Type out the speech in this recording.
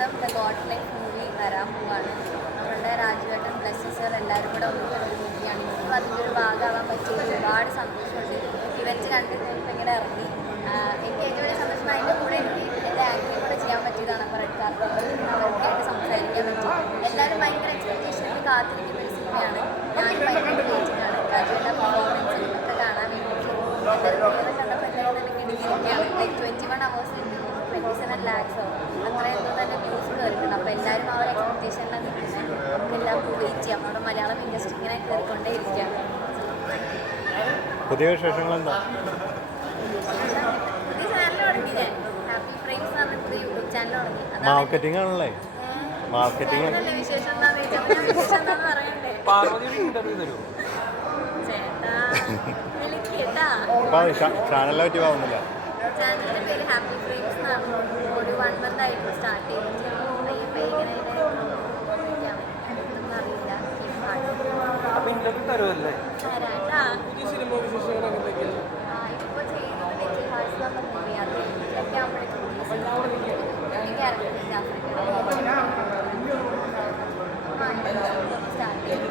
ജീവിതം the God life movie വരാൻ പോവാണ്. നമ്മളുടെ രാജുവേട്ടൻ പ്ലസ് സർ എല്ലാവരും കൂടെ ഒന്നിക്കുന്ന ഒരു മൂവിയാണ്. ഇന്നും അതിൻ്റെ ഒരു ഭാഗമാവാൻ പറ്റിയത് ഒരുപാട് സന്തോഷമുണ്ട്. ഇവൻറ്റ് കണ്ടിട്ട് ഇങ്ങനെ ഇറങ്ങി. എനിക്ക് ഏറ്റവും വലിയ സന്തോഷം അതിൻ്റെ കൂടെ എനിക്ക് എൻ്റെ ആക്ടിങ് കൂടെ ചെയ്യാൻ പറ്റിയതാണ്. അപ്പോൾ റെഡ് കാർപ്പറ്റിൽ അവർക്കായിട്ട് സംസാരിക്കാൻ പറ്റി. എല്ലാവരും ഭയങ്കര എക്സ്പെക്ടേഷനിൽ കാത്തിരിക്കുന്ന ഒരു സിനിമയാണ്. ഞാൻ ഭയങ്കര വെയിറ്റിംഗാണ് രാജുവേട്ടൻ്റെ പെർഫോമൻസ് ഒക്കെ കാണാൻ വേണ്ടിയിട്ട്. എല്ലാവരും കണ്ടപ്പോൾ എല്ലാവരും തന്നെ കിട്ടിയിരിക്കുകയാണ്. ലൈക്ക് 21 hours 27 lakhs അത്ര എന്തോ തന്നെ വ്യൂസ് കയറിയിട്ടുണ്ട്. അപ്പോൾ എല്ലാവരും ആ ഒരു എക്സ്പെക്ടേഷനിലാണ് നിൽക്കുന്നത്. നമുക്ക് എല്ലാവർക്കും വെയിറ്റ് ചെയ്യാം. നമ്മുടെ മലയാളം ഇൻഡസ്ട്രി ഇങ്ങനെ കയറിക്കൊണ്ടേ ഇരിക്കുകയാണ്. പുതിയ വിശേഷങ്ങൾ എന്താ? പുതിയ ചാനൽ തുടങ്ങി ഞാൻ. ഹാപ്പി ഫ്രെയിംസ് എന്ന് പറഞ്ഞ പുതിയ യൂട്യൂബ് ചാനൽ തുടങ്ങി. മാർക്കറ്റിംഗ് ആണല്ലേ? മാർക്കറ്റിംഗ് വിശേഷം എന്താണെന്ന് ചോദിച്ചാൽ വിശേഷം എന്താണെന്ന് പറയണ്ടേ ചേട്ടാ? വിളിക്കേട്ടാ. ചാനലിനെ പറ്റി പോകുന്നില്ല. ചാനലിൻ്റെ പേര് ഹാപ്പി ഫ്രെയിംസ് എന്നാണ്. ഒരു 1 month ആയിട്ട് സ്റ്റാർട്ട് ചെയ്തിട്ട് ഇങ്ങനെ ഒന്നും അറിയില്ല. തരാട്ടാ. ഇപ്പോൾ ചെയ്യുന്നത് ലിറ്റിൽ ഹാർട്സ് എന്ന മൂവിയാണ്. ഇതിലൊക്കെ ആകുമ്പോഴേക്കും എനിക്ക് ഇറങ്ങിയിട്ടില്ല. സ്റ്റാർട്ട് ചെയ്തു.